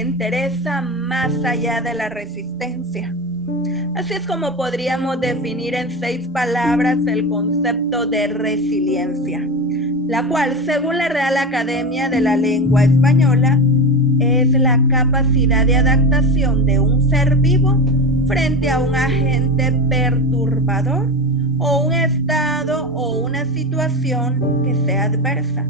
entereza más allá de la resistencia. Así es como podríamos definir en 6 palabras el concepto de resiliencia, la cual, según la Real Academia de la Lengua Española, es la capacidad de adaptación de un ser vivo frente a un agente perturbador o un estado o una situación que sea adversa.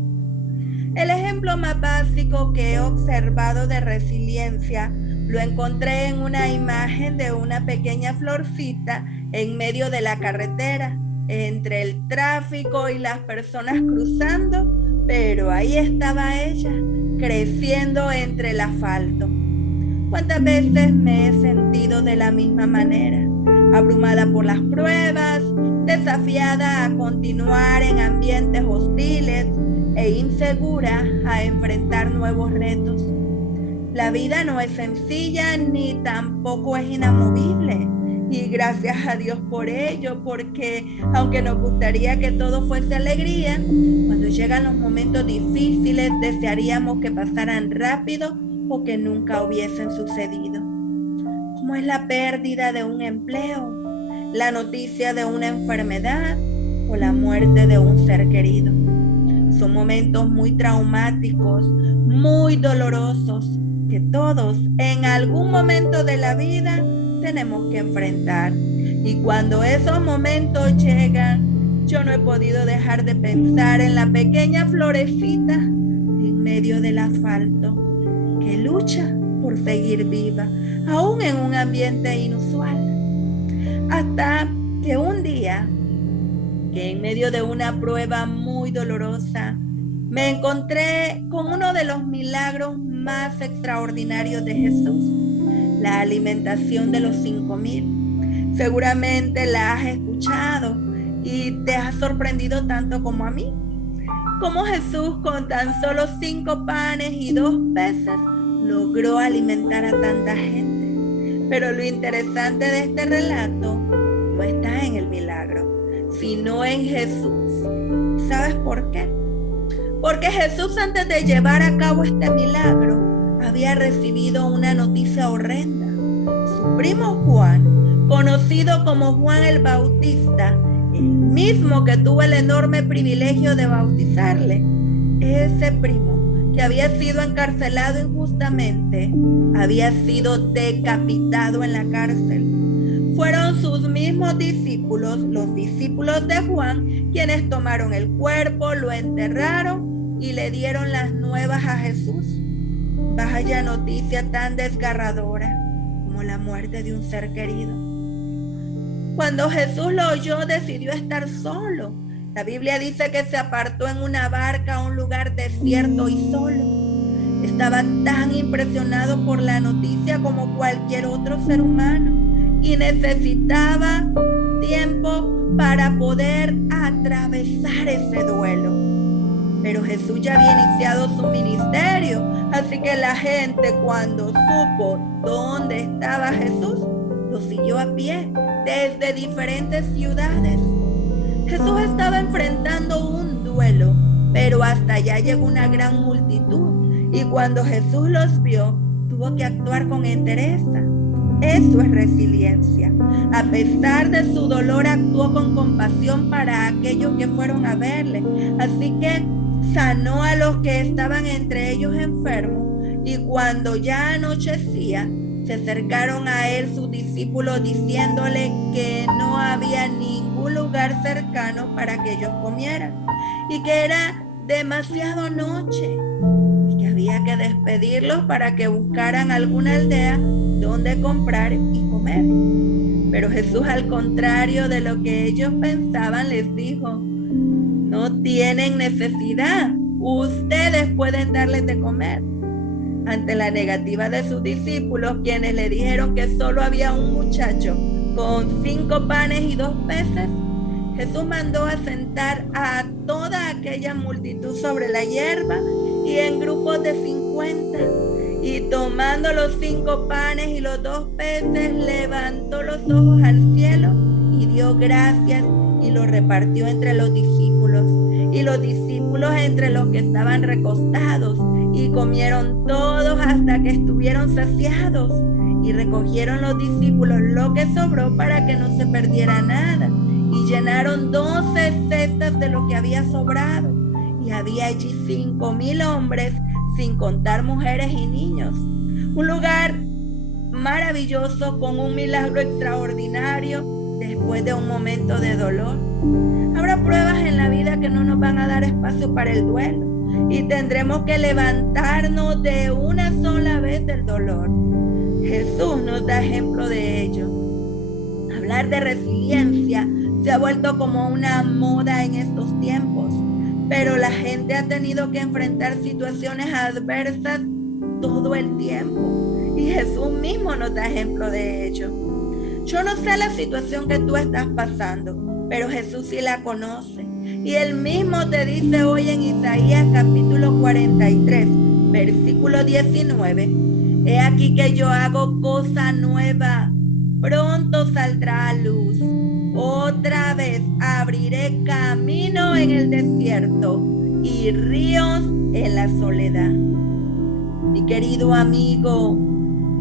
El ejemplo más básico que he observado de resiliencia lo encontré en una imagen de una pequeña florcita en medio de la carretera, entre el tráfico y las personas cruzando, pero ahí estaba ella, creciendo entre el asfalto. ¿Cuántas veces me he sentido de la misma manera? Abrumada por las pruebas, desafiada a continuar en ambientes hostiles e insegura a enfrentar nuevos retos. La vida no es sencilla ni tampoco es inamovible. Y gracias a Dios por ello, porque aunque nos gustaría que todo fuese alegría, cuando llegan los momentos difíciles desearíamos que pasaran rápido o que nunca hubiesen sucedido. Como es la pérdida de un empleo, la noticia de una enfermedad o la muerte de un ser querido. Son momentos muy traumáticos, muy dolorosos, que todos en algún momento de la vida tenemos que enfrentar. Y cuando esos momentos llegan, yo no he podido dejar de pensar en la pequeña florecita en medio del asfalto, que lucha por seguir viva, aún en un ambiente inusual. Hasta que un día, que en medio de una prueba muy dolorosa, me encontré con uno de los milagros más extraordinarios de Jesús, la alimentación de los 5,000. Seguramente la has escuchado y te ha sorprendido tanto como a mí. Cómo Jesús, con tan solo 5 panes y 2 peces, logró alimentar a tanta gente. Pero lo interesante de este relato no está en el milagro, sino en Jesús. ¿Sabes por qué? Porque Jesús, antes de llevar a cabo este milagro, había recibido una noticia horrenda. Su primo Juan, conocido como Juan el Bautista, el mismo que tuvo el enorme privilegio de bautizarle, ese primo que había sido encarcelado injustamente, había sido decapitado en la cárcel. Fueron sus mismos discípulos, los discípulos de Juan, quienes tomaron el cuerpo, lo enterraron y le dieron las nuevas a Jesús. Vaya noticia tan desgarradora como la muerte de un ser querido. Cuando Jesús lo oyó, decidió estar solo. La Biblia dice que se apartó en una barca a un lugar desierto y solo. Estaba tan impresionado por la noticia como cualquier otro ser humano y necesitaba tiempo para poder atravesar ese duelo. Pero Jesús ya había iniciado su ministerio, así que la gente, cuando supo dónde estaba Jesús, lo siguió a pie desde diferentes ciudades. Jesús estaba enfrentando un duelo, pero hasta allá llegó una gran multitud, y cuando Jesús los vio, tuvo que actuar con entereza. Eso es resiliencia. A pesar de su dolor, actuó con compasión para aquellos que fueron a verle. Así que sanó a los que estaban entre ellos enfermos, y cuando ya anochecía, se acercaron a él sus discípulos diciéndole que no había ningún lugar cercano para que ellos comieran y que era demasiado noche y que había que despedirlos para que buscaran alguna aldea donde comprar y comer. Pero Jesús, al contrario de lo que ellos pensaban, les dijo: no tienen necesidad, ustedes pueden darles de comer. Ante la negativa de sus discípulos, quienes le dijeron que solo había un muchacho con 5 panes y 2 peces, Jesús mandó a sentar a toda aquella multitud sobre la hierba y en grupos de 50. Y tomando los 5 panes y los 2 peces, levantó los ojos al cielo y dio gracias y lo repartió entre los discípulos. Y los discípulos entre los que estaban recostados, y comieron todos hasta que estuvieron saciados. Y recogieron los discípulos lo que sobró para que no se perdiera nada. Y llenaron 12 cestas de lo que había sobrado. Y había allí 5,000 hombres, sin contar mujeres y niños. Un lugar maravilloso con un milagro extraordinario después de un momento de dolor. Habrá pruebas en la vida que no nos van a dar espacio para el duelo y tendremos que levantarnos de una sola vez del dolor. Jesús nos da ejemplo de ello. Hablar de resiliencia se ha vuelto como una moda en estos tiempos, pero la gente ha tenido que enfrentar situaciones adversas todo el tiempo y Jesús mismo nos da ejemplo de ello. Yo no sé la situación que tú estás pasando, pero Jesús sí la conoce. Y Él mismo te dice hoy en Isaías capítulo 43, versículo 19, he aquí que yo hago cosa nueva, pronto saldrá a luz. Otra vez abriré camino en el desierto y ríos en la soledad. Mi querido amigo,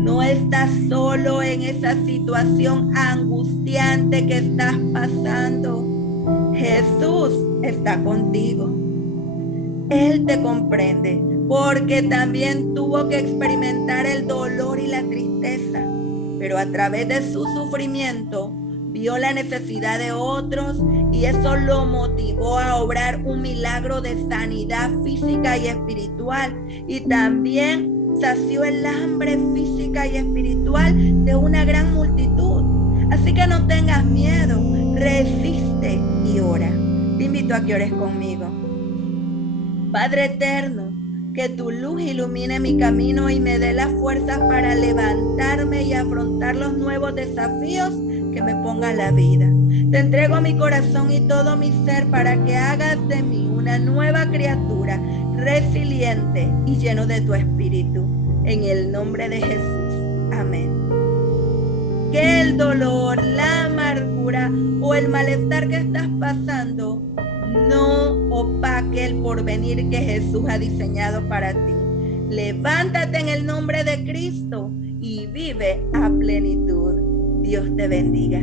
no estás solo en esa situación angustiante que estás pasando. Jesús está contigo. Él te comprende porque también tuvo que experimentar el dolor y la tristeza, pero a través de su sufrimiento vio la necesidad de otros y eso lo motivó a obrar un milagro de sanidad física y espiritual, y también sació el hambre física y espiritual de una gran multitud. Así que no tengas miedo, resiste y ora. Te invito a que ores conmigo. Padre eterno, que tu luz ilumine mi camino y me dé las fuerzas para levantarme y afrontar los nuevos desafíos que me ponga la vida. Te entrego mi corazón y todo mi ser para que hagas de mí una nueva criatura, resiliente y lleno de tu espíritu. En el nombre de Jesús. Amén. Que el dolor, la amargura o el malestar que estás pasando no opaque el porvenir que Jesús ha diseñado para ti. Levántate en el nombre de Cristo y vive a plenitud. Dios te bendiga.